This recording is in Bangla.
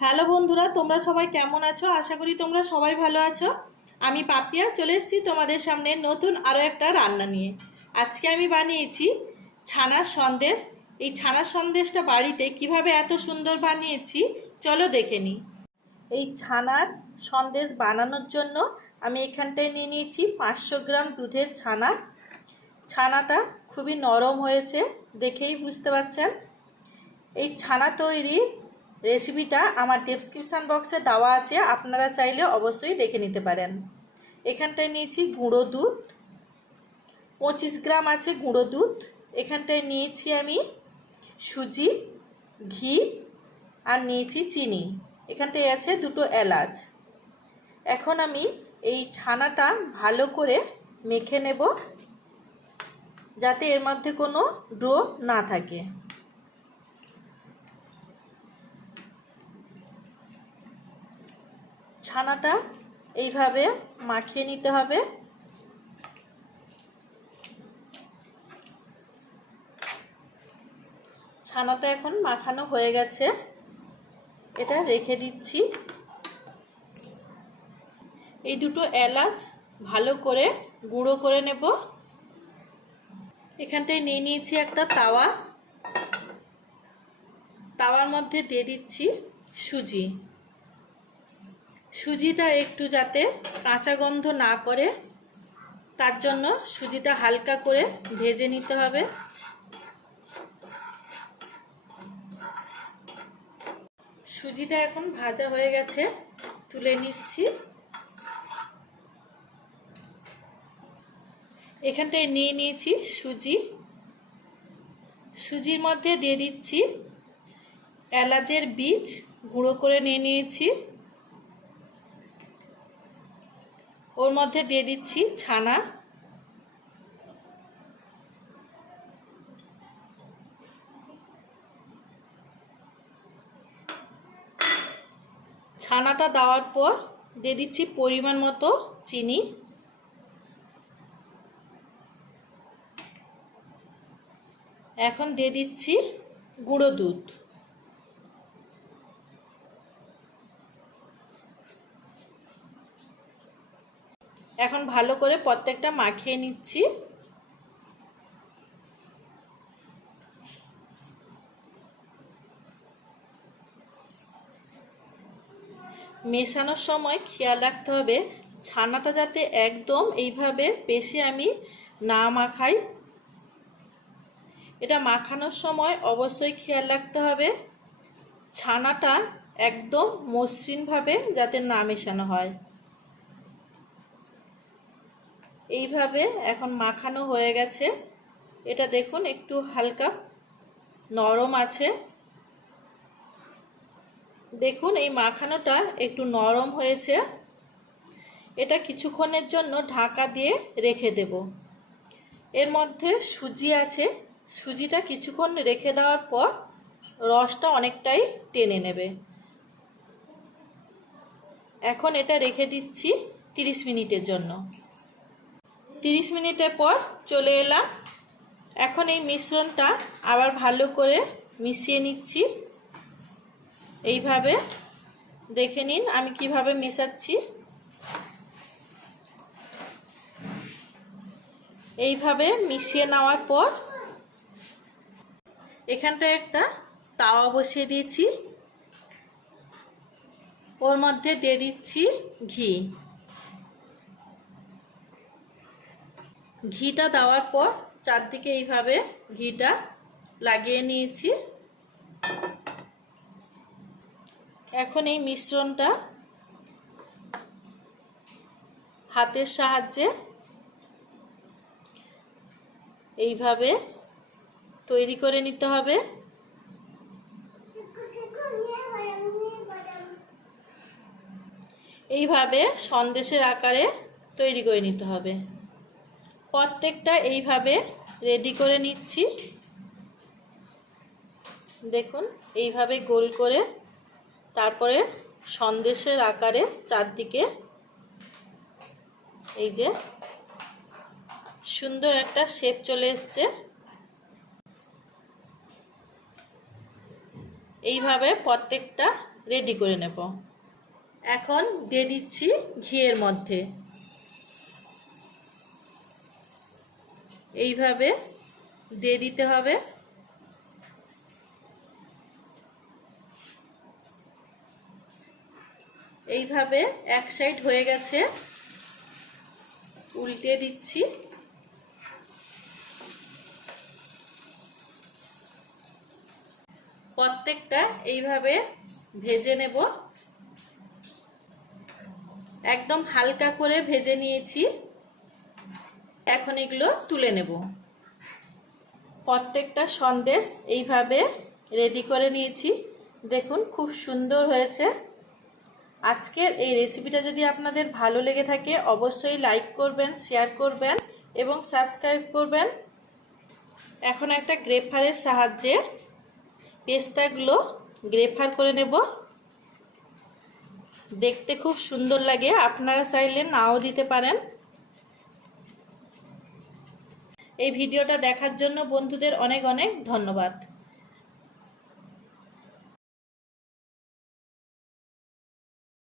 হ্যালো বন্ধুরা, তোমরা সবাই কেমন আছো? আশা করি তোমরা সবাই ভালো আছো। আমি পাপিয়া চলে এসেছি তোমাদের সামনে নতুন আরও একটা রান্না নিয়ে। আজকে আমি বানিয়েছি ছানার সন্দেশ। এই ছানার সন্দেশটা বাড়িতে কিভাবে এত সুন্দর বানিয়েছি চলো দেখে নিই। এই ছানার সন্দেশ বানানোর জন্য আমি এখানটায় নিয়ে নিয়েছি 500 গ্রাম দুধের ছানা। ছানাটা খুবই নরম হয়েছে, দেখেই বুঝতে পারছেন। এই ছানা তৈরির রেসিপিটা আমার ডেসক্রিপশান বক্সে দেওয়া আছে, আপনারা চাইলে অবশ্যই দেখে নিতে পারেন। এখানটায় নিয়েছি গুঁড়ো দুধ, 25 গ্রাম আছে গুঁড়ো দুধ। এখানটায় নিয়েছি আমি সুজি, ঘি আর নিয়েছি চিনি। এখানটায় আছে 2টো এলাচ। এখন আমি এই ছানাটা ভালো করে মেখে নেব, যাতে এর মধ্যে কোনো ডো না থাকে। ছানাটা এইভাবে মাখিয়ে নিতে হবে। ছানাটা এখন মাখানো হয়ে গেছে, এটা রেখে দিচ্ছি। এই 2টো এলাচ ভালো করে গুঁড়ো করে নেব। এখানটায় নিয়ে নিয়েছি একটা তাওয়া। তাওয়ার মধ্যে দিয়ে দিচ্ছি সুজি। সুজিটা একটু যাতে কাঁচা গন্ধ না করে, তার জন্য সুজিটা হালকা করে ভেজে নিতে হবে। সুজিটা এখন ভাজা হয়ে গেছে, তুলে নিচ্ছি। এখানটায় নিয়ে নিয়েছি সুজি। সুজির মধ্যে দিয়ে দিচ্ছি এলাচের বীজ, গুঁড়ো করে নিয়ে নিয়েছি। ওর মধ্যে দিয়ে দিচ্ছি ছানা। ছানাটা দেওয়ার পর দিয়ে দিচ্ছি পরিমাণ মতো চিনি। এখন দিয়ে দিচ্ছি গুঁড়ো দুধ। এখন ভালো করে প্রত্যেকটা মাখিয়ে নিচ্ছি। মেশানোর সময় খেয়াল রাখতে হবে ছানাটা যাতে একদম এইভাবে পেশে আমি না মাখাই। এটা মাখানোর সময় অবশ্যই খেয়াল রাখতে হবে ছানাটা একদম মসৃণভাবে যাতে না মেশানো হয়। এইভাবে এখন মাখানো হয়ে গেছে। এটা দেখুন একটু হালকা নরম আছে। দেখুন এই মাখানোটা একটু নরম হয়েছে। এটা কিছুক্ষণের জন্য ঢাকা দিয়ে রেখে দেব। এর মধ্যে সুজি আছে, সুজিটা কিছুক্ষণ রেখে দেওয়ার পর রসটা অনেকটাই টেনে নেবে। এখন এটা রেখে দিচ্ছি 30 মিনিটের জন্য। 30 মিনিটের পর চলে এলাম। এখন এই মিশ্রণটা আবার ভালো করে মিশিয়ে নিচ্ছি। এইভাবে দেখে নিন আমি কিভাবে মেশাচ্ছি। এইভাবে মিশিয়ে নেওয়ার পর এখানটায় একটা তাওয়া বসিয়ে দিয়েছি। ওর মধ্যে দিয়ে দিচ্ছি ঘি। ঘিটা দেওয়ার পর চারদিকে এইভাবে ঘিটা লাগিয়ে নিয়েছি। এখন এই মিশ্রণটা হাতের সাহায্যে এইভাবে তৈরি করে নিতে হবে। এইভাবে সন্দেশের আকারে তৈরি করে নিতে হবে। প্রত্যেকটা এইভাবে রেডি করে নিচ্ছি। দেখুন এইভাবে গোল করে তারপরে সন্দেশের আকারে চারদিকে এই যে সুন্দর একটা শেপ চলে এসছে। এইভাবে প্রত্যেকটা রেডি করে নেব। এখন দিয়ে দিচ্ছি ঘিয়ের মধ্যে। এইভাবে দিয়ে দিতে হবে। এইভাবে এক সাইড হয়ে গেছে, উল্টে দিচ্ছি। প্রত্যেকটা এইভাবে ভেজে নেব। একদম হালকা করে ভেজে নিয়েছি। এখন এগুলো তুলে নেব। প্রত্যেকটা সন্দেশ এইভাবে রেডি করে নিয়েছি। দেখুন খুব সুন্দর হয়েছে। আজকের এই রেসিপিটা যদি আপনাদের ভালো লেগে থাকে অবশ্যই লাইক করবেন, শেয়ার করবেন এবং সাবস্ক্রাইব করবেন। এখন একটা গ্রেফারের সাহায্যে পেস্তাগুলো গ্রেফার করে নেব। দেখতে খুব সুন্দর লাগে, আপনারা চাইলে নাও দিতে পারেন। এই ভিডিওটা দেখার জন্য বন্ধুদের অনেক অনেক ধন্যবাদ।